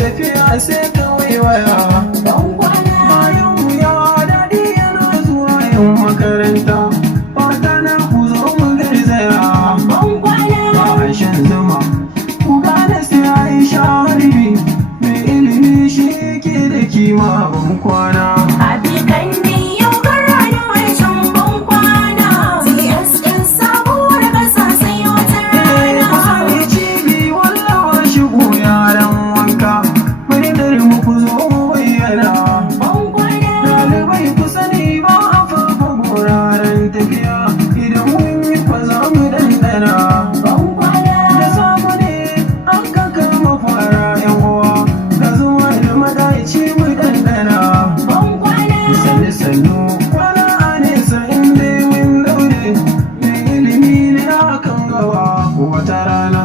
tafiya sai ka waiwaya. Bayan wuya daɗi yana zuwa yin makaranta, fata na ku zo mu garzaya. Ba a shan zuma ku gane sai a yi sharibi, mai ilimi shi ke da kima. Ban kwana idan mun yi kwa za mu dandana. Da samu ne an ka kama fara yan uwa, ka zuwa da madaci mu dandana. Sannu sannu kwana a nesa inda mun daure, mai ilimi ne akan gawa wata rana.